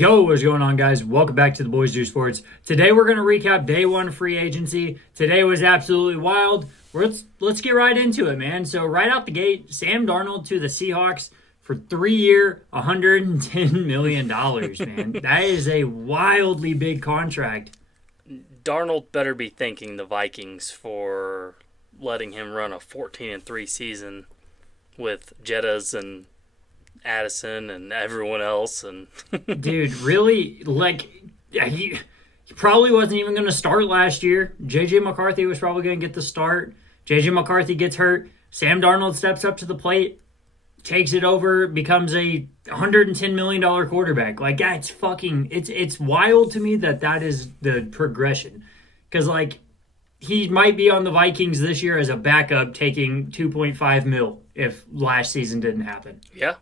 Yo, what's going on, guys? Welcome back to the Boys Do Sports. Today we're going to recap day one free agency. Today was absolutely wild. Let's get right into it, man. So right out the gate, Sam Darnold to the Seahawks for 3-year, $110 million, man. That is a wildly big contract. Darnold better be thanking the Vikings for letting him run a 14-3 season with Jettas and Addison and everyone else. And Dude, really, he probably wasn't even going to start last year. J.J. McCarthy was probably going to get the start. J.J. McCarthy gets hurt. Sam Darnold steps up to the plate, takes it over, becomes a $110 million quarterback. It's wild to me that is the progression. Because, he might be on the Vikings this year as a backup taking $2.5 million if last season didn't happen. yeah.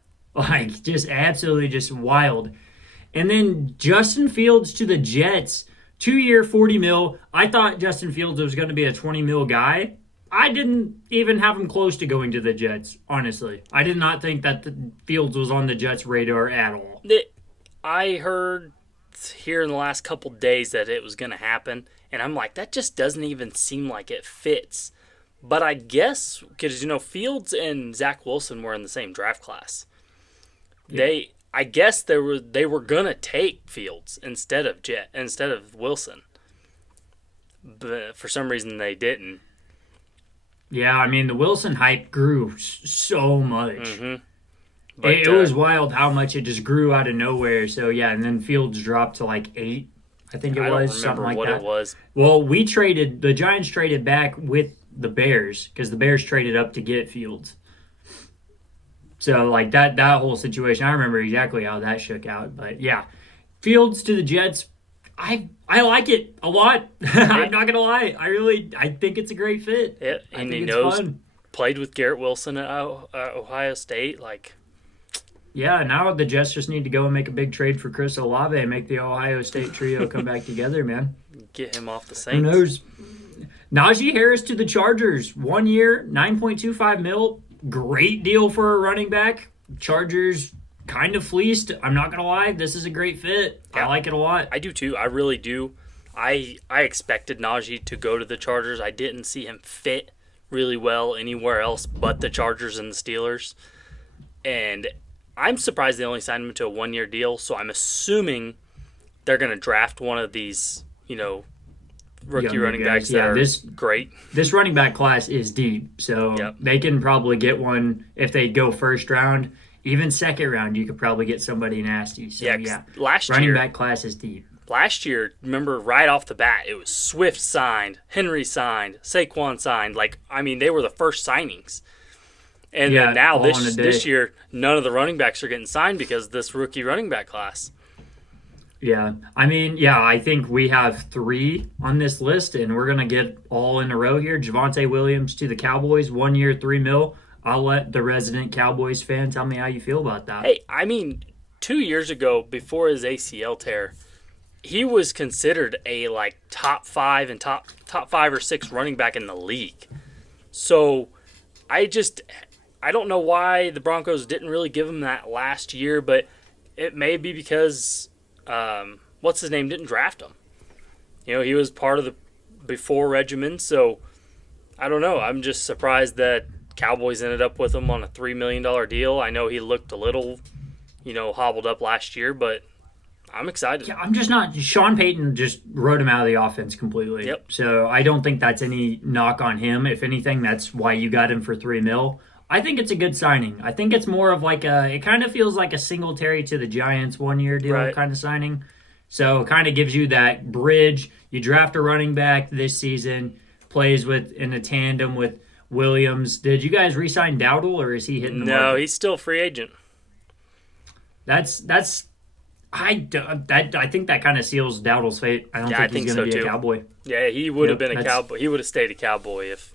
Just absolutely just wild. And then Justin Fields to the Jets, 2-year, $40 million. I thought Justin Fields was going to be a $20 million guy. I didn't even have him close to going to the Jets, honestly. I did not think that Fields was on the Jets' radar at all. I heard here in the last couple days that it was going to happen, and I'm like, that just doesn't even seem like it fits. But I guess, because, Fields and Zach Wilson were in the same draft class. Yeah. I guess they were gonna take Fields instead of Wilson, but for some reason they didn't. Yeah, the Wilson hype grew so much. Mm-hmm. But it was wild how much it just grew out of nowhere. So yeah, and then Fields dropped to 8. I think it was something like that. I don't remember what it was. Well, the Giants traded back with the Bears because the Bears traded up to get Fields. So, that whole situation, I remember exactly how that shook out. But, yeah, Fields to the Jets, I like it a lot. I'm not going to lie. I think it's a great fit. Yeah, and he played with Garrett Wilson at Ohio State. Yeah, now the Jets just need to go and make a big trade for Chris Olave and make the Ohio State trio come back together, man. Get him off the Saints. Who knows? Najee Harris to the Chargers, 1 year, $9.25 million. Great deal for a running back. Chargers kind of fleeced. I'm not going to lie. This is a great fit. Yeah, I like it a lot. I do too. I really do. I expected Najee to go to the Chargers. I didn't see him fit really well anywhere else but the Chargers and the Steelers. And I'm surprised they only signed him to a 1-year deal. So I'm assuming they're going to draft one of these, rookie running backs that are great. This running back class is deep, so They can probably get one if they go first round. Even second round, you could probably get somebody nasty. So, running back class is deep. Last year, remember, right off the bat, it was Swift signed, Henry signed, Saquon signed. They were the first signings. And then now this year, none of the running backs are getting signed because of this rookie running back class. Yeah. I think we have 3 on this list, and we're going to get all in a row here. Javonte Williams to the Cowboys, 1 year, $3 million. I'll let the resident Cowboys fan tell me how you feel about that. Hey, 2 years ago, before his ACL tear, he was considered a, top 5 and top 5 or 6 running back in the league. So, I don't know why the Broncos didn't really give him that last year, but it may be because what's his name didn't draft him. He was part of the before regimen, so I don't know. I'm just surprised that Cowboys ended up with him on a $3 million deal. I know he looked a little, hobbled up last year, but I'm excited. Yeah, I'm just not. Sean Payton just wrote him out of the offense completely. Yep. So I don't think that's any knock on him. If anything, that's why you got him for $3 million. I think it's a good signing. I think it's more of it kind of feels like a Singletary to the Giants 1-year deal kind of signing. So it kind of gives you that bridge. You draft a running back this season, plays in a tandem with Williams. Did you guys re-sign Dowdle, or is he hitting the market? No, he's still a free agent. I think that kind of seals Dowdle's fate. I don't think he's going to be a Cowboy. Yeah, he would have been a Cowboy. He would have stayed a Cowboy if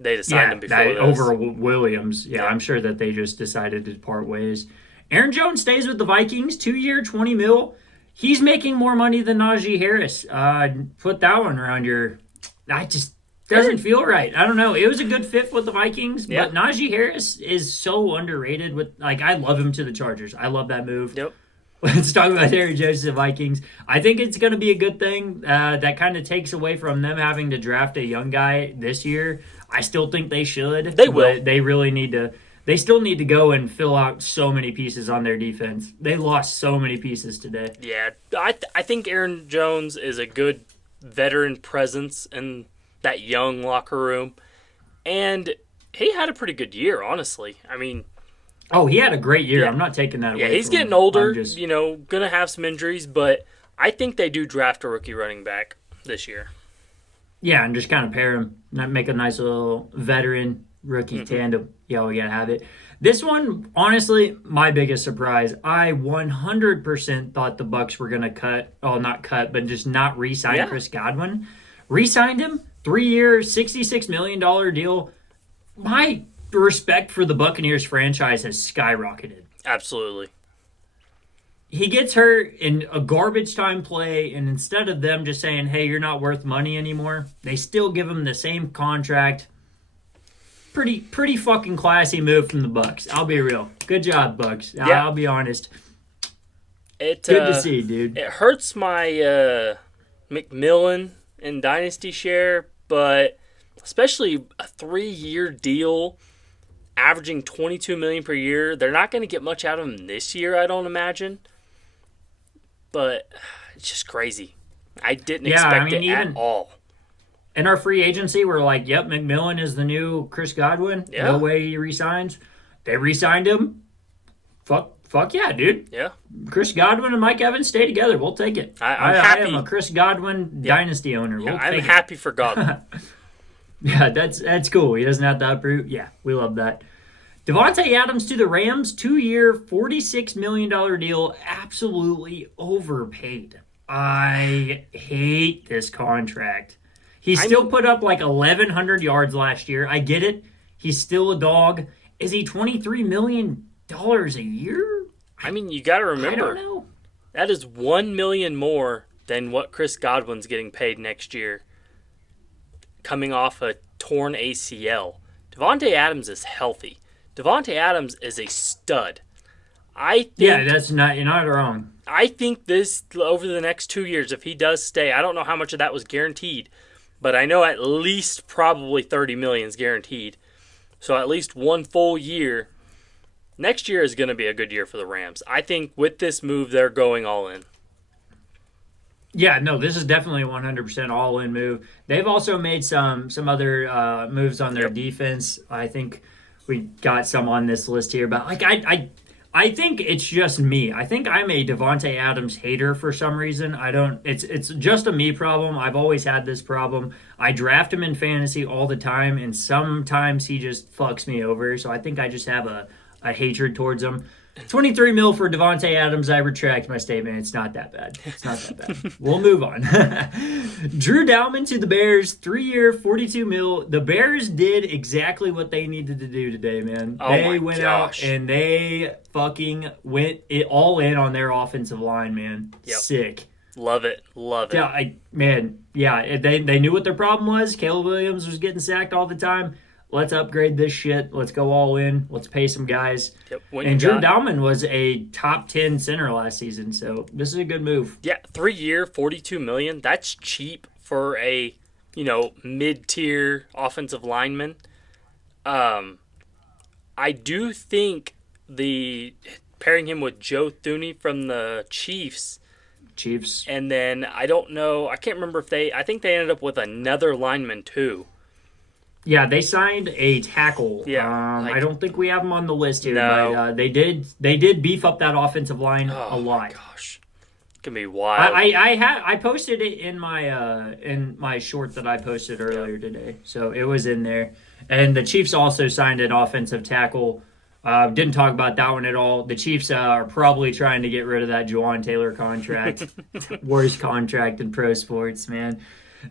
they'd signed him before this. Over Williams. Yeah, I'm sure that they just decided to part ways. Aaron Jones stays with the Vikings, 2-year, $20 million. He's making more money than Najee Harris. Put that one around your... That just doesn't feel right. I don't know. It was a good fit with the Vikings, but Najee Harris is so underrated. I love him to the Chargers. I love that move. Yep. Let's talk about Aaron Jones to the Vikings. I think it's going to be a good thing. That kind of takes away from them having to draft a young guy this year. I still think they should. They will. But they really need to. They still need to go and fill out so many pieces on their defense. They lost so many pieces today. Yeah, I think Aaron Jones is a good veteran presence in that young locker room. And he had a pretty good year, honestly. I mean... Oh, he had a great year. Yeah. I'm not taking that away. Yeah, he's from getting him. older, Just... going to have some injuries, but I think they do draft a rookie running back this year. Yeah, and just kind of pair him, make a nice little veteran rookie tandem. Yeah, we got to have it. This one, honestly, my biggest surprise. I 100% thought the Bucs were going to not cut, but just not re-sign Chris Godwin. Re-signed him, 3-year, $66 million deal. My respect for the Buccaneers franchise has skyrocketed. Absolutely. He gets hurt in a garbage time play, and instead of them just saying, hey, you're not worth money anymore, they still give him the same contract. Pretty fucking classy move from the Bucs. I'll be real. Good job, Bucs. Yeah. I'll be honest. Good to see, dude. It hurts my McMillan and Dynasty share, but especially a 3-year deal averaging $22 million per year. They're not going to get much out of him this year, I don't imagine. But it's just crazy. I didn't expect it at all. In our free agency, we're like, yep, McMillan is the new Chris Godwin. Yeah. No way he resigns. They re-signed him. Fuck yeah, dude. Yeah. Chris Godwin and Mike Evans stay together. We'll take it. I'm happy. I am a Chris Godwin dynasty owner. We'll I'm take happy for Godwin. Yeah, that's cool. He doesn't have to uproot. Yeah, we love that. Davante Adams to the Rams, 2-year, $46 million deal. Absolutely overpaid. I hate this contract. He still put up like 1,100 yards last year. I get it. He's still a dog. Is he $23 million a year? I mean, you got to remember, I don't know. That is $1 million more than what Chris Godwin's getting paid next year, coming off a torn ACL. Davante Adams is healthy. Davante Adams is a stud. You're not wrong. I think this, over the next 2 years, if he does stay, I don't know how much of that was guaranteed, but I know at least probably $30 million is guaranteed. So at least one full year. Next year is going to be a good year for the Rams. I think with this move, they're going all in. Yeah, no, this is definitely a 100% all-in move. They've also made some other moves on their defense. I think we got some on this list here, but like I think it's just me. I think I'm a Davante Adams hater for some reason. It's just a me problem. I've always had this problem. I draft him in fantasy all the time, and sometimes he just fucks me over. So I think I just have a hatred towards him. $23 million for Davante Adams. I retract my statement. It's not that bad. We'll move on. Drew Dalman to the Bears. 3-year, $42 million. The Bears did exactly what they needed to do today, man. They went out and they fucking went all in on their offensive line, man. Yep. Sick. Love it. Yeah, they knew what their problem was. Khalil Williams was getting sacked all the time. Let's upgrade this shit. Let's go all in. Let's pay some guys. Yep. And Drew Dalman was a top 10 center last season, so this is a good move. Yeah, 3-year, $42 million. That's cheap for a, mid-tier offensive lineman. I do think pairing him with Joe Thuney from the Chiefs. And then I don't know. I can't remember I think they ended up with another lineman too. Yeah, they signed a tackle. Yeah, I don't think we have them on the list here, no. but they did beef up that offensive line a lot. Oh gosh, it can be wild. I posted it in my short that I posted earlier today, so it was in there. And the Chiefs also signed an offensive tackle. Didn't talk about that one at all. The Chiefs are probably trying to get rid of that Juwan Taylor contract. Worst contract in pro sports, man.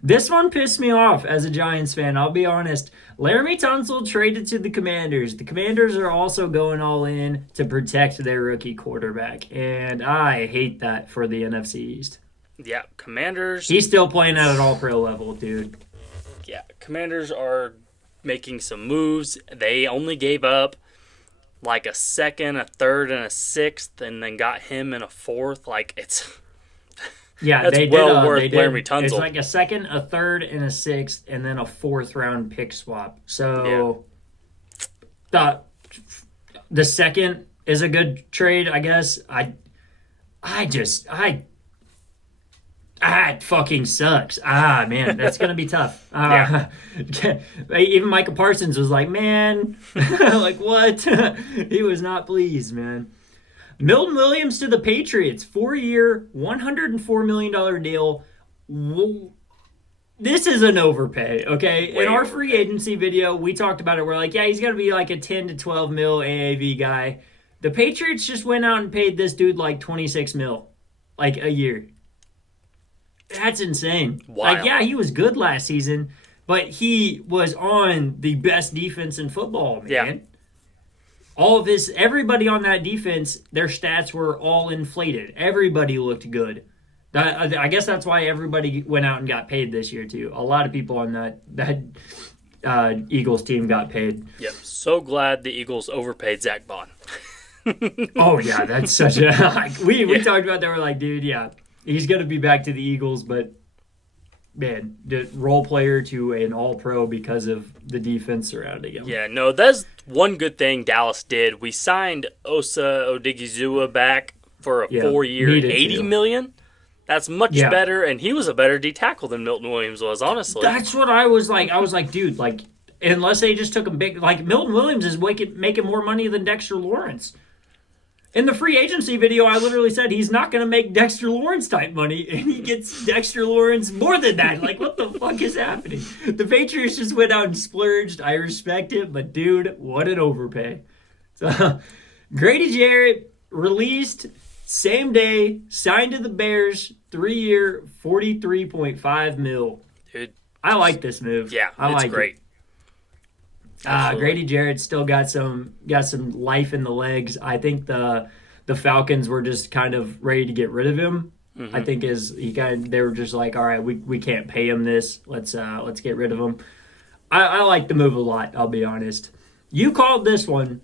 This one pissed me off as a Giants fan, I'll be honest. Laremy Tunsil traded to the Commanders. The Commanders are also going all in to protect their rookie quarterback, and I hate that for the NFC East. Yeah, Commanders. He's still playing at an all-pro level, dude. Yeah, Commanders are making some moves. They only gave up like a second, a third, and a sixth, and then got him in a fourth. Like, it's Yeah, that's worth Laremy Tunsil. It's like a second, a third, and a sixth, and then a fourth round pick swap. So the second is a good trade, I guess. It fucking sucks. Man, that's gonna be tough. Even Micah Parsons was like, man, like what? He was not pleased, man. Milton Williams to the Patriots, 4-year, $104 million deal. This is an overpay, okay? In our free agency video, we talked about it. We're like, yeah, he's got to be like a 10 to 12 mil AAV guy. The Patriots just went out and paid this dude like 26 mil, like a year. That's insane. Wow. Like, yeah, he was good last season, but he was on the best defense in football, man. Yeah. Everybody on that defense, their stats were all inflated. Everybody looked good. I guess that's why everybody went out and got paid this year too. A lot of people on that Eagles team got paid. Yep. So glad the Eagles overpaid Zach Bond. Oh yeah, that's such a we talked about that. We're like, dude, yeah, he's gonna be back to the Eagles, but man, the role player to an All-Pro because of the defense surrounding him. Yeah, no, that's one good thing Dallas did. We signed Osa Odigizua back for a 4-year, $80 million. That's much better, and he was a better D tackle than Milton Williams was, honestly. That's what I was like. I was like, dude, like, unless they just took him big, like Milton Williams is making more money than Dexter Lawrence. In the free agency video, I literally said he's not going to make Dexter Lawrence type money, and he gets Dexter Lawrence more than that. Like, what the fuck is happening? The Patriots just went out and splurged. I respect it, but dude, what an overpay. So, Grady Jarrett released same day, signed to the Bears, 3-year, $43.5 million. Dude, I like this move. Yeah, it's great. Grady Jarrett still got some life in the legs. I think the Falcons were just kind of ready to get rid of him. Mm-hmm. I think they were just like, all right, we can't pay him this. Let's get rid of him. I like the move a lot. I'll be honest. You called this one.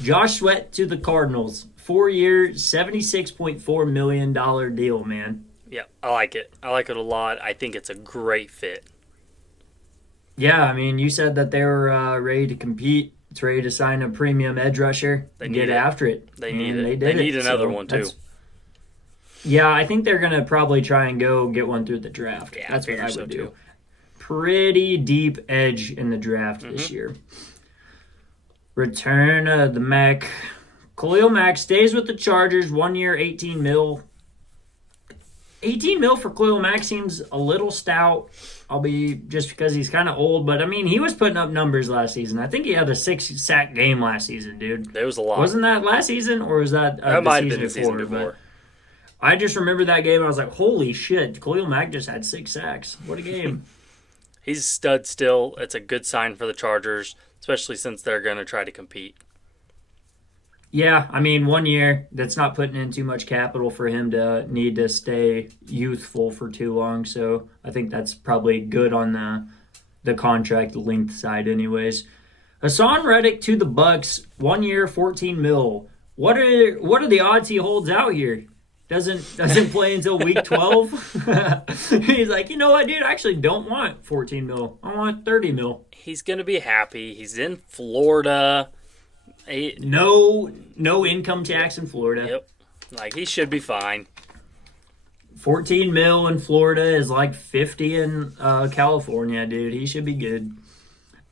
Josh Sweat to the Cardinals, 4-year, $76.4 million deal, man. Yeah, I like it. I like it a lot. I think it's a great fit. Yeah, I mean, you said that they were ready to compete. It's ready to sign a premium edge rusher. They get after it. They need it. They need another one, too. Yeah, I think they're going to probably try and go get one through the draft. Yeah, that's what I would do. Too. Pretty deep edge in the draft this year. Return of the Mack. Khalil Mack stays with the Chargers, 1-year, $18 million. $18 million for Khalil Mack seems a little stout. Just because he's kind of old, but I mean, he was putting up numbers last season. I think he had a 6-sack game last season, dude. There was a lot. Wasn't that last season, or was that that might have been the season before? I just remember that game. I was like, holy shit, Khalil Mack just had 6 sacks. What a game. He's a stud still. It's a good sign for the Chargers, especially since they're going to try to compete. Yeah, I mean, 1 year, that's not putting in too much capital for him to need to stay youthful for too long. So I think that's probably good on the contract length side anyways. Haason Reddick to the Bucks, 1 year, $14 million. What are the odds he holds out here? Doesn't play until week 12. He's like, you know what, dude? I actually don't want $14 million. I want $30 million. He's gonna be happy. He's in Florida. No income tax in Florida. Yep, like he should be fine. $14 million in Florida is like 50 in California, dude. He should be good.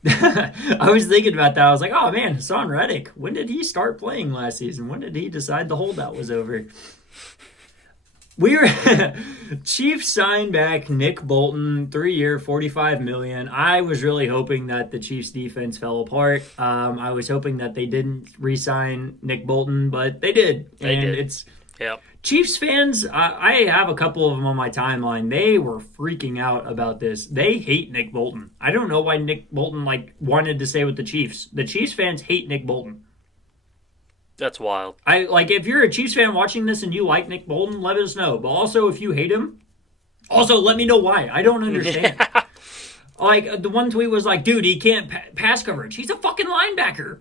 I was thinking about that. I was like, oh man, Haason Reddick. When did he start playing last season? When did he decide the holdout was over? Chiefs signed back Nick Bolton, 3-year, $45 million. I was really hoping that the Chiefs defense fell apart. I was hoping that they didn't re-sign Nick Bolton, but they did. They did. It's Yep. Chiefs fans, I have a couple of them on my timeline. They were freaking out about this. They hate Nick Bolton. I don't know why Nick Bolton wanted to stay with the Chiefs. The Chiefs fans hate Nick Bolton. That's wild. If you're a Chiefs fan watching this and you like Nick Bolton, let us know. But also, if you hate him, also let me know why. I don't understand. The one tweet was like, dude, he can't pass coverage. He's a fucking linebacker.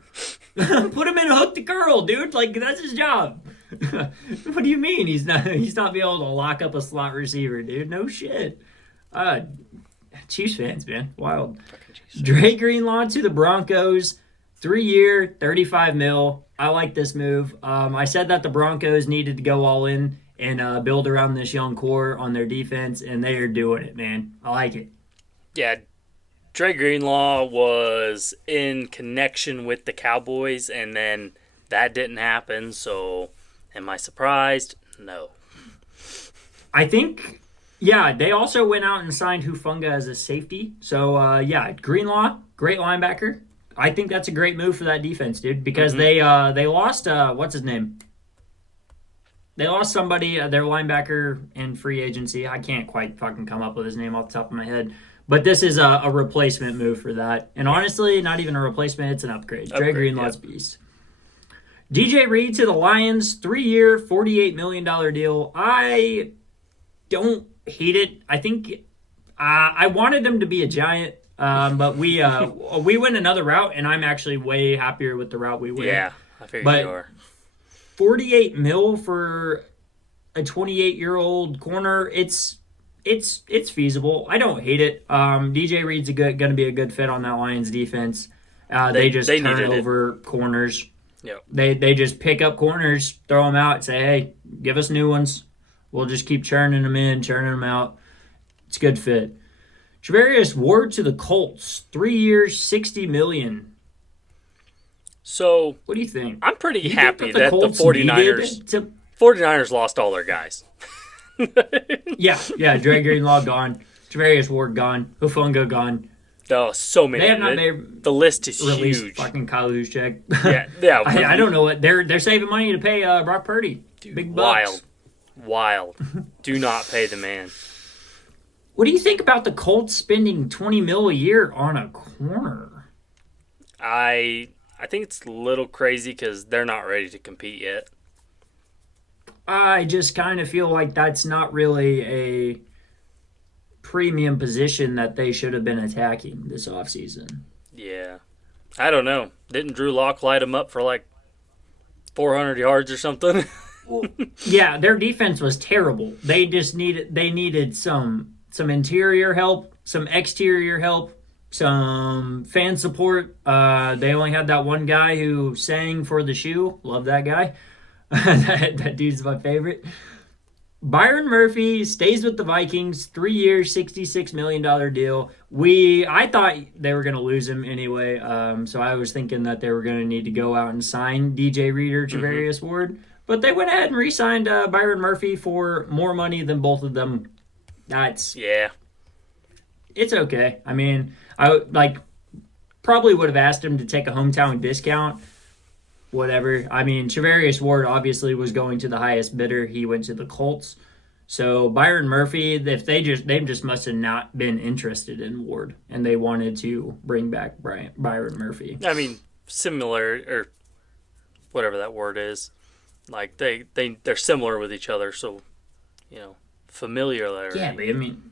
Put him in a hook to curl, dude. Like, that's his job. What do you mean he's not be able to lock up a slot receiver, dude? No shit. Chiefs fans, man. Wild. Dre Greenlaw to the Broncos. 3-year, $35 million. I like this move. I said that the Broncos needed to go all in and build around this young core on their defense, and they are doing it, man. I like it. Yeah, Dre Greenlaw was in connection with the Cowboys, and then that didn't happen, so am I surprised? No. I think, yeah, they also went out and signed Hufanga as a safety. So, yeah, Greenlaw, great linebacker. I think that's a great move for that defense, dude, because they lost, what's his name? They lost somebody, their linebacker in free agency. I can't quite fucking come up with his name off the top of my head. But this is a replacement move for that. And honestly, not even a replacement, it's an upgrade. Dre Greenlaw's beast. DJ Reed to the Lions, 3-year, $48 million deal. I don't hate it. I think I wanted him to be a Giant. But we went another route, and I'm actually way happier with the route we went. Yeah, I figured you are. $48 million for a 28-year-old corner, it's feasible. I don't hate it. DJ Reed's going to be a good fit on that Lions defense. They turn over corners. Yep. They just pick up corners, throw them out, say, hey, give us new ones. We'll just keep churning them in, churning them out. It's a good fit. Charvarius Ward to the Colts, 3 years, $60 million. So, what do you think? I'm pretty happy that the 49ers lost all their guys. yeah. Dre Greenlaw gone. Charvarius Ward gone. Hufanga gone. Oh, so many. They have not made the list is huge. Fucking Kyle Juszczyk. Yeah. I don't know what they're saving money to pay Brock Purdy. Dude, big bucks. Wild. Do not pay the man. What do you think about the Colts spending $20 million a year on a corner? I think it's a little crazy because they're not ready to compete yet. I just kind of feel like that's not really a premium position that they should have been attacking this offseason. Yeah. I don't know. Didn't Drew Lock light them up for like 400 yards or something? Well, yeah, their defense was terrible. They needed some interior help, some exterior help, some fan support. They only had that one guy who sang for the shoe. Love that guy. that dude's my favorite. Byron Murphy stays with the Vikings, 3 years, $66 million deal. I thought they were going to lose him anyway, so I was thinking that they were going to need to go out and sign DJ Reed or Charvarius Ward. But they went ahead and re-signed Byron Murphy for more money than both of them. It's okay. I mean, I probably would have asked him to take a hometown discount. Whatever. I mean, Charvarius Ward obviously was going to the highest bidder. He went to the Colts. So Byron Murphy, if they just must have not been interested in Ward, and they wanted to bring back Byron Murphy. I mean, similar or whatever that word is. Like they're similar with each other, so familiarity. Yeah, but I mean,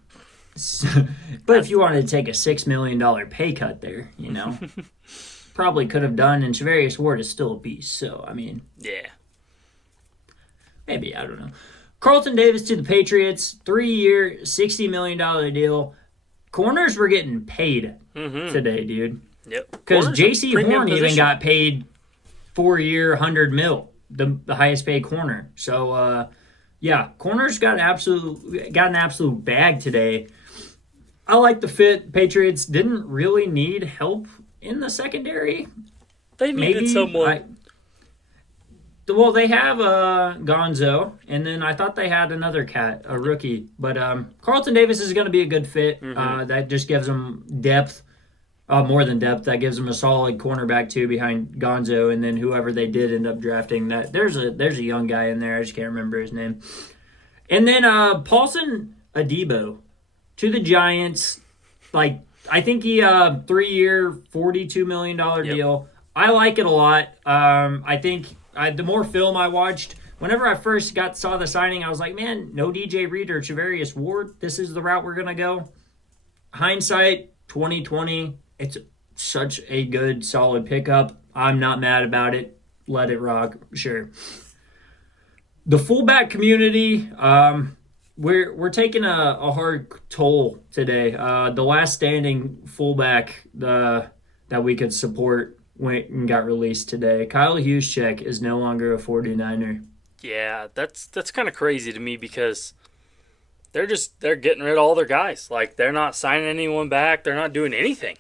but if you wanted to take a $6 million pay cut there, probably could have done. And Charvarius Ward is still a beast, so I mean, yeah, maybe I don't know. Carlton Davis to the Patriots, 3-year, $60 million deal. Corners were getting paid today, dude. Yep. Because J.C. Horn even got paid 4-year, $100 million, the highest paid corner. So, yeah, corners got an absolute bag today. I like the fit. Patriots didn't really need help in the secondary. They needed someone. Well, they have Gonzo, and then I thought they had another cat, a rookie. But Carlton Davis is going to be a good fit. That just gives them depth, more than depth. That gives them a solid cornerback, too, behind Gonzo. And then whoever they did end up drafting, there's a young guy in there. I just can't remember his name. And then Paulson Adebo to the Giants. I think he 3-year, $42 million deal. I like it a lot. I think the more film I watched, whenever I first saw the signing, I was like, man, no DJ Reed or Charvarius Ward. This is the route we're going to go. Hindsight, 2020, it's such a good, solid pickup. I'm not mad about it. Let it rock. Sure. The fullback community, we're taking a hard toll today. The last standing fullback that we could support went and got released today. Kyle Juszczyk is no longer a 49er. Yeah, that's kind of crazy to me because they're getting rid of all their guys. Like, they're not signing anyone back. They're not doing anything.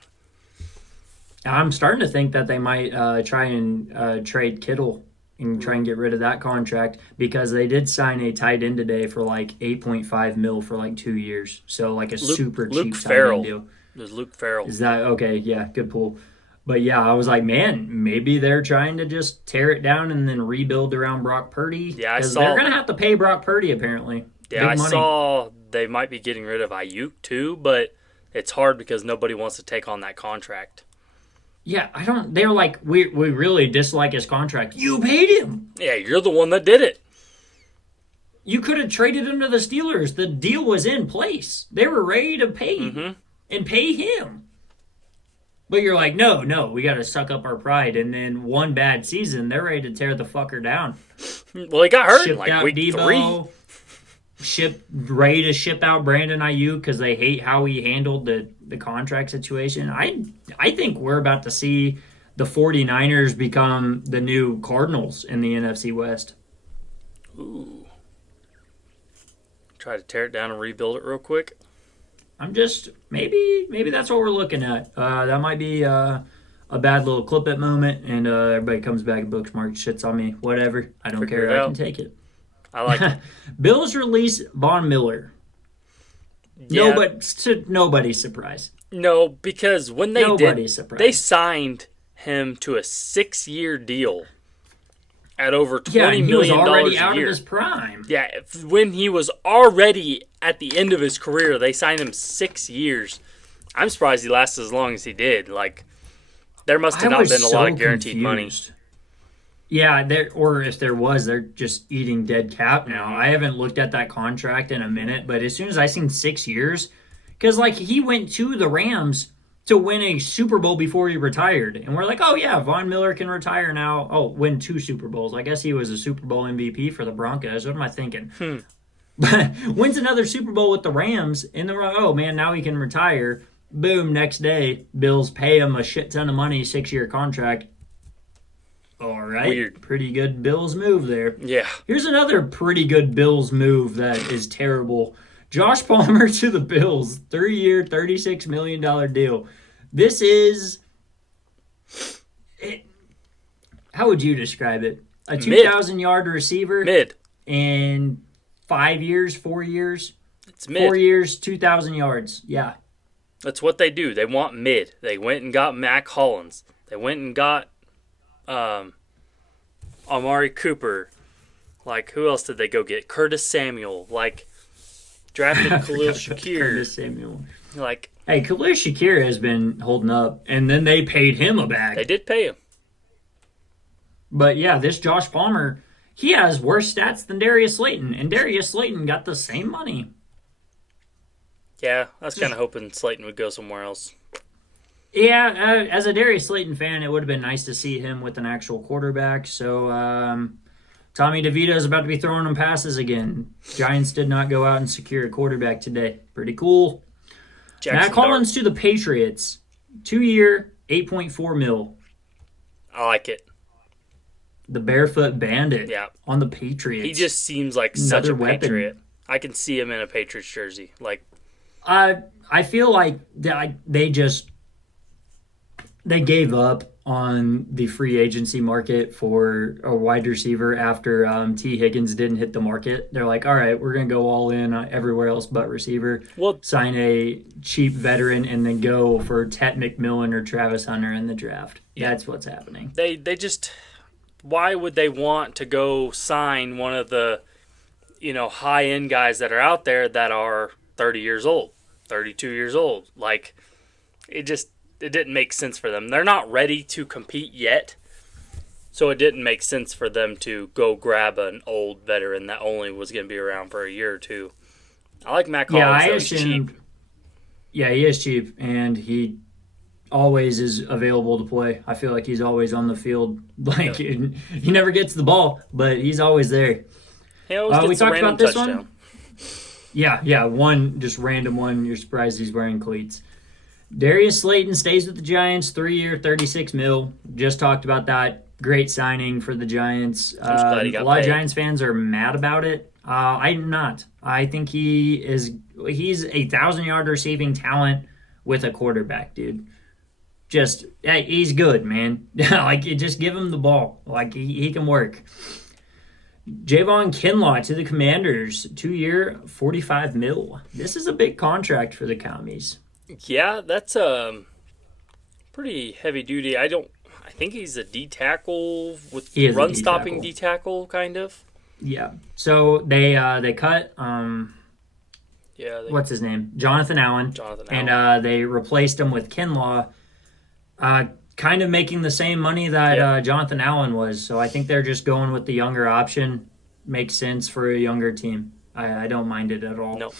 I'm starting to think that they might try and trade Kittle and try and get rid of that contract because they did sign a tight end today for like $8.5 million for like 2 years. So like super cheap tight end deal. There's Luke Farrell. Is that okay? Yeah, good pull. But yeah, I was like, man, maybe they're trying to just tear it down and then rebuild around Brock Purdy. Yeah, I saw. They're going to have to pay Brock Purdy apparently. Yeah, I saw they might be getting rid of Ayuk too, but it's hard because nobody wants to take on that contract. Yeah, they're like, we really dislike his contract. You paid him. Yeah, you're the one that did it. You could have traded him to the Steelers. The deal was in place. They were ready to pay and pay him. But you're like, no, we got to suck up our pride. And then one bad season, they're ready to tear the fucker down. Well, he got hurt in Shipped like out week Debo, 3. Ready to ship out Brandon Ayuk because they hate how he handled the contract situation. I think we're about to see the 49ers become the new Cardinals in the NFC West. Ooh. Try to tear it down and rebuild it real quick. I'm just maybe that's what we're looking at. That might be a bad little clip it moment, and everybody comes back and bookmarks shits on me. Whatever, I don't care. I can take it. I like it. Bills release Von Miller. Yeah. Nobody's surprised. No, because when they Nobody's surprised. they signed him to a 6-year deal at over $20 million he was already a out year. of his prime. Yeah, when he was already at the end of his career, they signed him 6 years. I'm surprised he lasted as long as he did. Like, there must have not been a lot of guaranteed money. Yeah, or if there was, they're just eating dead cap now. I haven't looked at that contract in a minute, but as soon as I seen 6 years, because like he went to the Rams to win a Super Bowl before he retired, and we're like, oh yeah, Von Miller can retire now. Oh, win 2 Super Bowls. I guess he was a Super Bowl MVP for the Broncos. What am I thinking? Wins another Super Bowl with the Rams, and they're like, oh man, now he can retire. Boom, next day, Bills pay him a shit ton of money, 6-year contract. All right. Weird. Pretty good Bills move there. Yeah. Here's another pretty good Bills move that is terrible. Josh Palmer to the Bills. 3-year, $36 million deal. This is... how would you describe it? A 2,000-yard receiver? Mid. In 5 years, 4 years? It's mid. 4 years, 2,000 yards. Yeah. That's what they do. They want mid. They went and got Mack Hollins. They went and got Amari Cooper. Like, who else did they go get? Curtis Samuel. Like, drafted Khalil Shakir. Curtis Samuel. Like, hey, Khalil Shakir has been holding up, and then they paid him a bag. they did pay him. But yeah, this Josh Palmer, he has worse stats than Darius Slayton, and Darius Slayton got the same money. Yeah, I was kind of hoping Slayton would go somewhere else. Yeah, as a Darius Slayton fan, it would have been nice to see him with an actual quarterback. So Tommy DeVito is about to be throwing him passes again. Giants did not go out and secure a quarterback today. Pretty cool. Mack Hollins to the Patriots. 2-year, $8.4 million. I like it. The Barefoot Bandit on the Patriots. He just seems like such a Patriot. I can see him in a Patriots jersey. Like, I feel like they gave up on the free agency market for a wide receiver after T. Higgins didn't hit the market. They're like, all right, we're going to go all in everywhere else but receiver. Sign a cheap veteran and then go for Ted McMillan or Travis Hunter in the draft. Yeah. That's what's happening. They just... Why would they want to go sign one of the, high-end guys that are out there that are 30 years old, 32 years old? Like, it didn't make sense for them. They're not ready to compete yet, so it didn't make sense for them to go grab an old veteran that only was going to be around for a year or two. I like Mack Hollins. Yeah, he is cheap, and always is available to play. I feel like he's always on the field. Like he never gets the ball, but he's always there. He always gets we a talked random about this touchdown. one. Yeah, one just random one. You're surprised he's wearing cleats. Darius Slayton stays with the Giants, 3-year, $36 million. Just talked about that. Great signing for the Giants. I'm just glad he got a lot paid. of Giants fans are mad about it. I'm not. I think he's a 1,000-yard receiving talent with a quarterback, dude. Just he's good, man. Like just give him the ball. Like he can work. Javon Kinlaw to the Commanders, 2-year, $45 million. This is a big contract for the Commies. Yeah, that's pretty heavy duty. I think he's a D tackle with run stopping D tackle kind of. Yeah. So they cut what's his name? Jonathan Allen. And they replaced him with Kinlaw, kind of making the same money that Jonathan Allen was. So I think they're just going with the younger option. Makes sense for a younger team. I don't mind it at all. No.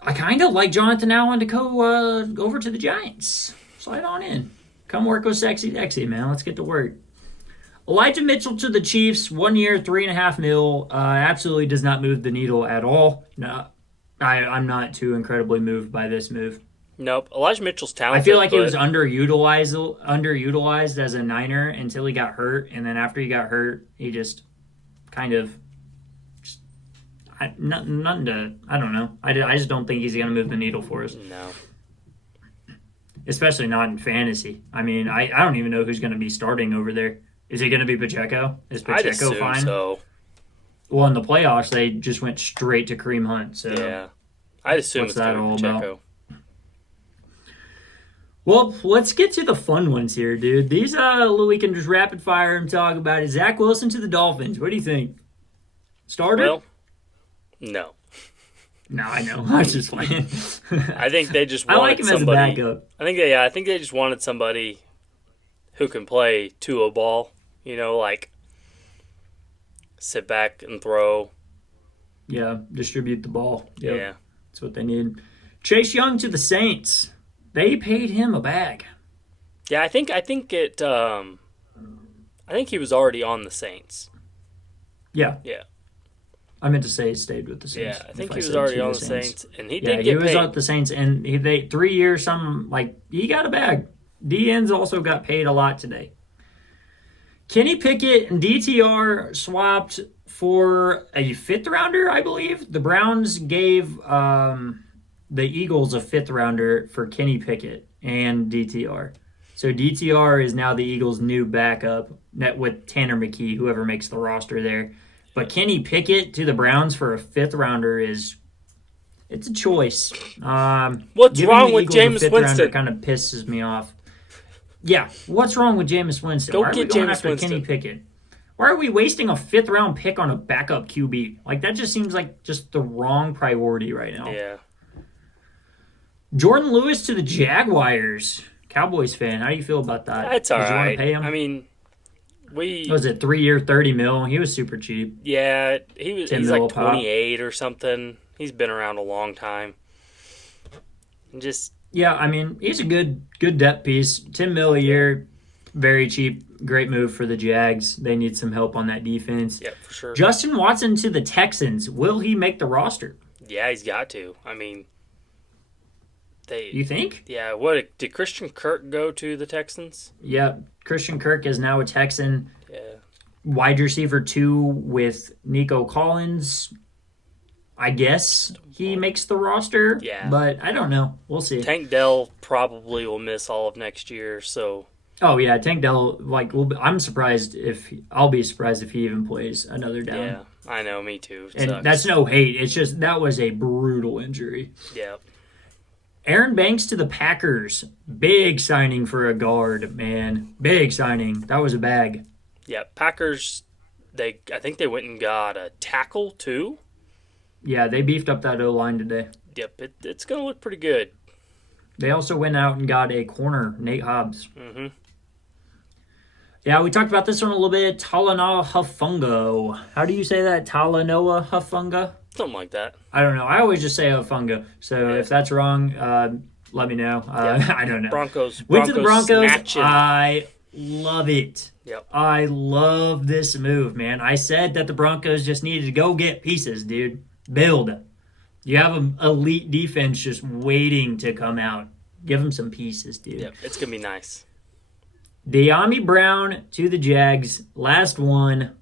I kind of like Jonathan Allen to go over to the Giants. Slide on in. Come work with Sexy Dexy, man. Let's get to work. Elijah Mitchell to the Chiefs, 1 year, $3.5 million. Absolutely does not move the needle at all. No, I'm not too incredibly moved by this move. Nope. Elijah Mitchell's talented. I feel like he was underutilized as a Niner until he got hurt, and then after he got hurt, he just kind of nothing to. I don't know. I just don't think he's going to move the needle for us. No. Especially not in fantasy. I mean, I don't even know who's going to be starting over there. Is it going to be Pacheco? Is Pacheco I'd assume fine? So. Well, in the playoffs, they just went straight to Kareem Hunt. So yeah, I'd assume what's it's that going all to be about? Pacheco. Well, let's get to the fun ones here, dude. These we can just rapid fire and talk about it. Zach Wilson to the Dolphins. What do you think? Starter? Well, no. No, I know. I was just playing. I think they just I wanted like him somebody. as a backup. I think they just wanted somebody who can play Tua ball. Like sit back and throw. Yeah, distribute the ball. Yep. Yeah, that's what they need. Chase Young to the Saints. They paid him a bag. Yeah, I think it. I think he was already on the Saints. Yeah. Yeah. I meant to say he stayed with the Saints. Yeah, I think he was already on the Saints, and he did get paid. Yeah, he was on the Saints, and they 3 years, he got a bag. DNs also got paid a lot today. Kenny Pickett and DTR swapped for a 5th rounder, I believe. The Browns gave the Eagles a 5th rounder for Kenny Pickett and DTR. So DTR is now the Eagles' new backup with Tanner McKee, whoever makes the roster there. But Kenny Pickett to the Browns for a 5th rounder it's a choice. What's wrong with Jameis Winston? Kind of pisses me off. Yeah, what's wrong with Jameis Winston? Go Why are get we going Jameis after Winston. Kenny Pickett? Why are we wasting a 5th round pick on a backup QB? Like that just seems like just the wrong priority right now. Yeah. Jordan Lewis to the Jaguars. Cowboys fan, how do you feel about that? That's all Did you right. want to pay him? I mean, What was it 3 year, $30 million? He was super cheap. Yeah, he's 10 like mil pop. 28 or something. He's been around a long time. Yeah, I mean, he's a good depth piece. $10 million a year, very cheap. Great move for the Jags. They need some help on that defense. Yeah, for sure. Justin Watson to the Texans. Will he make the roster? Yeah, he's got to. I mean, You think? Yeah, did Christian Kirk go to the Texans? Yeah, Christian Kirk is now a Texan. Yeah. Wide receiver 2 with Nico Collins. I guess he makes the roster. Yeah. But I don't know. We'll see. Tank Dell probably will miss all of next year, so. Oh, yeah, Tank Dell, I'll be surprised if he even plays another down. Yeah, I know, me too. And sucks. that's no hate. It's just that was a brutal injury. Yeah. Aaron Banks to the Packers. Big signing for a guard, man. Big signing. That was a bag. Yeah, Packers, I think they went and got a tackle, too. Yeah, they beefed up that O-line today. Yep, it's going to look pretty good. They also went out and got a corner, Nate Hobbs. Mm-hmm. Yeah, we talked about this one a little bit. Talanoa Hufanga. How do you say that? Talanoa Hufanga? Something like that. I don't know. I always just say Hufanga. So Yeah. if that's wrong, let me know. Yeah. I don't know. Broncos. Went to the Broncos. Snatching. I love it. Yep. I love this move, man. I said that the Broncos just needed to go get pieces, dude. Build. You have an elite defense just waiting to come out. Give them some pieces, dude. Yep. It's going to be nice. De'Ami Brown to the Jags. Last one.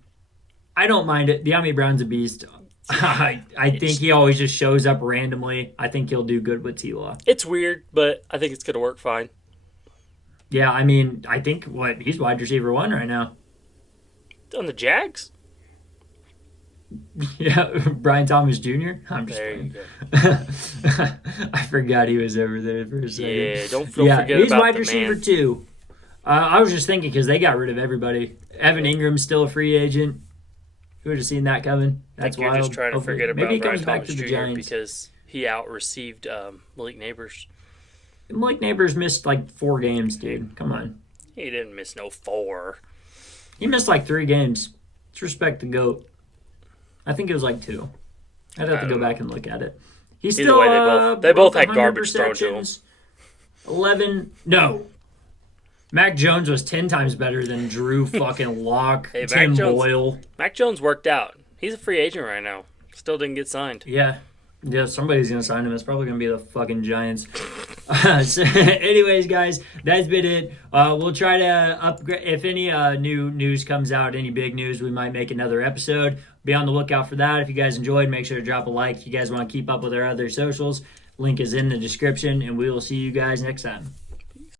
I don't mind it. De'Ami Brown's a beast. I think he always just shows up randomly. I think he'll do good with T-Law. It's weird, but I think it's going to work fine. Yeah, I mean, I think he's wide receiver 1 right now. On the Jags? Yeah, Brian Thomas Jr. I'm just There playing. you go. I forgot he was over there for a second. Yeah, don't forget he's about wide the receiver man. 2. I was just thinking because they got rid of everybody. Evan Ingram's still a free agent. Who would have seen that coming? That's I think you're wild. just trying to Hopefully. forget about Maybe he Brian comes back Thomas to the Jr. Giants. because he out-received Malik Neighbors. Mike Neighbors missed like 4 games, dude. Come on. He didn't miss no 4. He missed like 3 games. Let's respect the GOAT. I think it was like 2. I'd have to go back and look at it. He's Either still way, they both had 100 garbage thrown to him. receptions. 11. No. Mac Jones was 10 times better than Drew fucking Lock, Hey, Mac Tim Jones- Boyle. Mac Jones worked out. He's a free agent right now. Still didn't get signed. Yeah. Yeah, somebody's going to sign him. It's probably going to be the fucking Giants. So, anyways, guys, that's been it. We'll try to upgrade. If any new news comes out, any big news, we might make another episode. Be on the lookout for that. If you guys enjoyed, make sure to drop a like. If you guys want to keep up with our other socials, link is in the description, and we will see you guys next time.